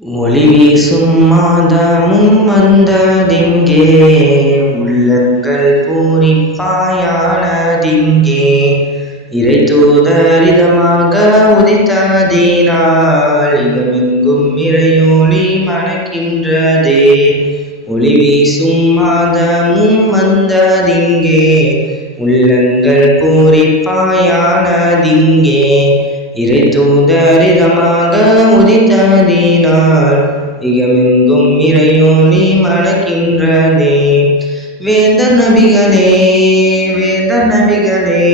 ஒளி வீசும் மாதமும் வந்ததிங்கே உள்ளங்கள் பூரிப்பாயானதிங்கே. இறை தூதரிதமாக உதித்ததினால் இகமெங்கும் இறையொளி மணக்கின்றதே. ஒளி வீசும் மாதமும் வந்ததிங்கே உள்ளங்கள் பூரிப்பாயானதிங்கே. இறை தூதரிதமாக உதித்ததினால் இகமெங்கும் இறையோனி மணக்கின்றதே வேத நபிகளே வேத நபிகளே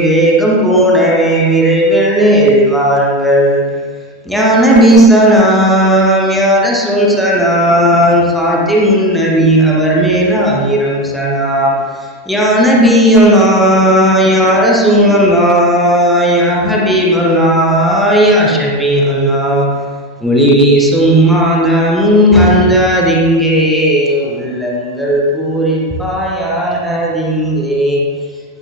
வேகம் கூடவே விரைவில் நேரில் ஞான சலாம் யார சொல் சலாம் ஃபாத்திமுன் நபி அவர் மேலாயிரம் சலாம். யா நபி யார சுமலா ரசூல் அல்லாஹ் யா ஹபீப் யா ஒளி வீசும் மாதமும் வந்ததிங்கே? உள்ளங்கள் பூரிப்பாயானதிங்கே?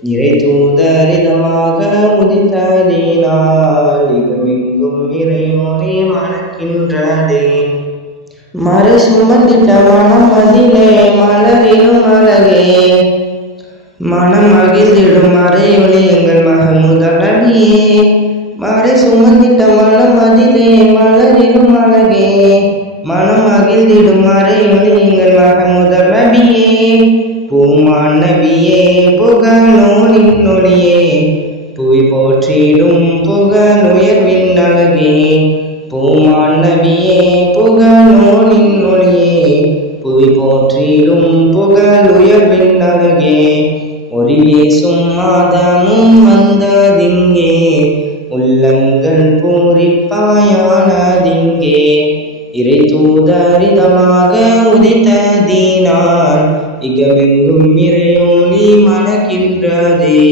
இறை தூதரிதமாக முதித்ததினால் இகமெங்கும் இறையோனே மணக்கின்றதே. மறு சுமந்திட்ட மனம் மதிலே மலரிலும் அழகே. மனம் மகிழ்ந்திடும் மறையொளி எங்கள் மகமுதலகியே மறை சுமந்திட்ட மனம் அதிலே மலரிடும் அழகே. மனம் மகிழ்ந்திடும் மக முதல் நபியே பூமான் நபியே புகழோனின் நொடியே. புவி போற்றிடும் புகழுயர்வின் அழகே. பூமான் நபியே புகழோனின் நொடியே. புவி போற்றிடும் புகழுயர்வின் அழகே. ஒளி வீசும் மாதமும் வந்ததிங்கே. உள்ளங்கள் பூரிப்பாயானதிங்கே இறை தூதரிதமாக உதித்ததினால் இகமெங்கும் இறையோலி மணக்கின்றதே.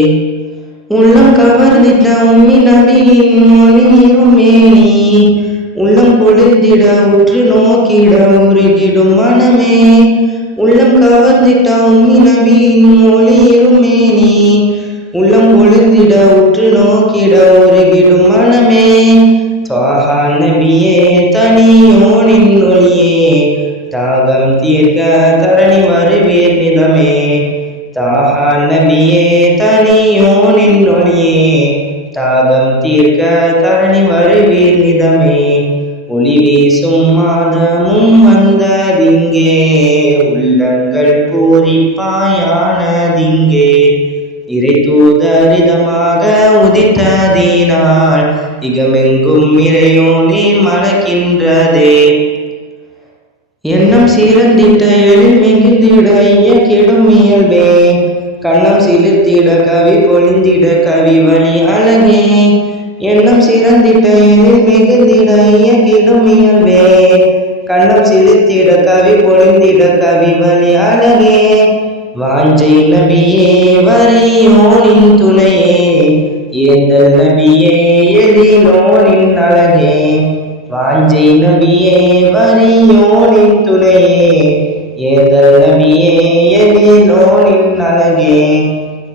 உள்ளம் கவர்ந்திட்ட உம்மி நபியின் மொழியும் மேனி உள்ளம் பொழுந்திட உற்று நோக்கிட உருகிடும் மனமே. உள்ளம் கவர்ந்திட்ட உம்மி நபியின் மொழியும் மேனி உள்ளம் கொழுந்திட உற்று நோக்கிட உருகிடும் மனமே. சுவாகா நபியே தனியோனின் ஒளியே. தாகம் தீர்க்க தரணி வருவீர் நிலமே தாகா நபியே தனியோனின் ஒளியே. தாகம் தீர்க்க தரணி வருவீர் நிதமே ஒளி வீசும் மாதமும் வந்ததிங்கே உள்ளங்கள் பூரிப்பாயானதிங்கே. இறை தூதரிதமாக உதித்ததினால் இகமெங்கும் இறையோனி மணக்கின்றதே எண்ணம் சீரந்திட்ட எழில் மிகுந்திட ஐயக்கிடும் இயல்பே. கண்ணம் சிலிர்த்திட கவி பொழிந்திட கவி வழி அழகே. எண்ணம் சிறந்திட்ட எழில் மிகுந்திட இயக்கிடும் இயல்பே. கண்ணம் சிலிர்த்திட கவி பொழிந்திட கவி வழி அழகே. வாஞ்சை நபியே வரையோனின் துணையே ஏந்தல் நபியே எழிலோனின் அழகே வாஞ்சை நபியே வரியோனின் துணையே ஏதல் நபியே எழிலோனின் அழகே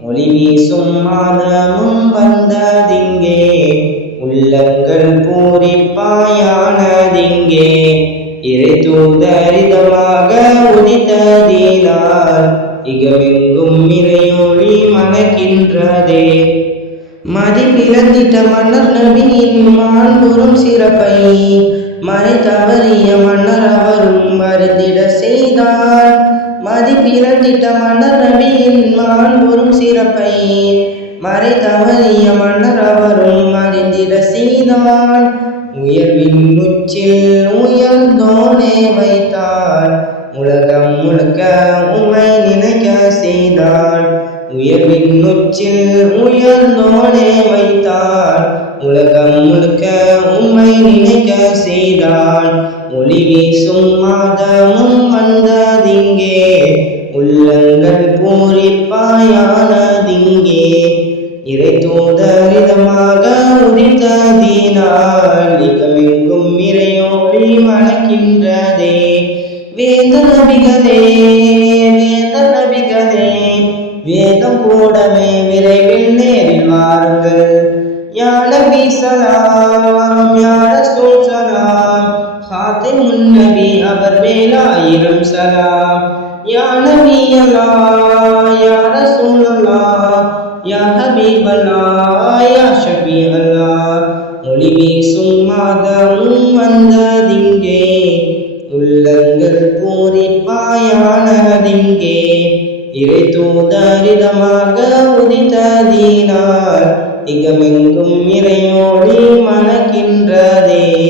ஒளி வீசும் மாதமும் வந்ததிங்கே உள்ளங்கள் பூரிப்பாயானதிங்கே. இறை தூதரிதமாக உதித்ததினார் இகமெங்கும் இறையொளி மணக்கின்றதே. மதிப்பிழந்திட்ட மன்னர் நபியின் மாண்புறும் சிறப்பை மறை தவறிய மன்னர் அவரும் வருந்திட செய்தார் மதிப்பிழந்திட்ட மன்னர் நபியின் மாண்புறும் சிறப்பை மறை தவறிய மன்னர் அவரும் அறிந்திட செய்தார் உயர்வின் உச்சில் உயர்ந்தோனே வைத்தார். உலகம் முழுக்க உமை நினைக்க செய்தாள் உயர்வின் உச்சில் உயர்ந்தோனே வைத்தார். உலகம் முழுக்க உம்மை நினைக்க செய்தாள் ஒளி வீசும் மாதமும் இறை தூதரிதமாக உதித்ததினால் இகமெங்கும் இறையோழி மணக்கின்றதே வேத நபிகளே வேத நபிகளே வேதம் கூடவே விரைவில் நேரில் வாருங்கள். யா நபி சலாம் யா சலாம் வார்த்தை முன்னபி அவர் மேலாயிரம் சலாம். யா நபி அல்லாஹ் சூழலா யா ஹபீப் அல்லா யா ஷபீ அல்லா மொழி வீசும் மாதம் வந்ததிங்கே. உள்ளங்கள் பூரிப்பாயானதிங்கே. இறை தூதரிதமாக உதித்ததினால் இகமெங்கும் இறையோடி மணக்கின்றதே.